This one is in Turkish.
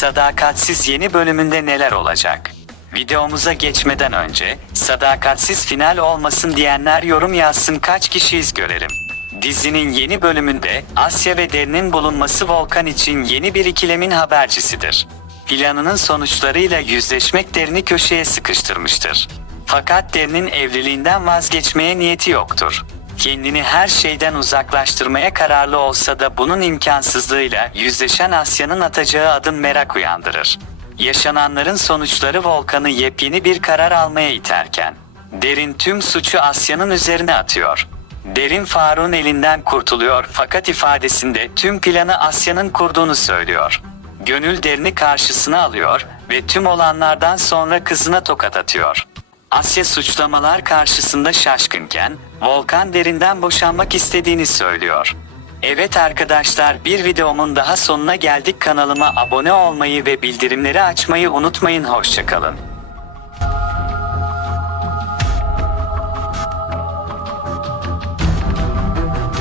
Sadakatsiz yeni bölümünde neler olacak? Videomuza geçmeden önce, sadakatsiz final olmasın diyenler yorum yazsın kaç kişiyiz görelim. Dizinin yeni bölümünde Asya ve Derin'in bulunması Volkan için yeni bir ikilemin habercisidir. Planının sonuçlarıyla yüzleşmek Derin'i köşeye sıkıştırmıştır. Fakat Derin'in evliliğinden vazgeçmeye niyeti yoktur. Kendini her şeyden uzaklaştırmaya kararlı olsa da bunun imkansızlığıyla yüzleşen Asya'nın atacağı adım merak uyandırır. Yaşananların sonuçları Volkan'ı yepyeni bir karar almaya iterken, Derin tüm suçu Asya'nın üzerine atıyor. Derin Faruk'un elinden kurtuluyor fakat ifadesinde tüm planı Asya'nın kurduğunu söylüyor. Gönül Derin'i karşısına alıyor ve tüm olanlardan sonra kızına tokat atıyor. Asya suçlamalar karşısında şaşkınken, Volkan Derin'den boşanmak istediğini söylüyor. Evet arkadaşlar bir videomun daha sonuna geldik kanalıma abone olmayı ve bildirimleri açmayı unutmayın hoşçakalın.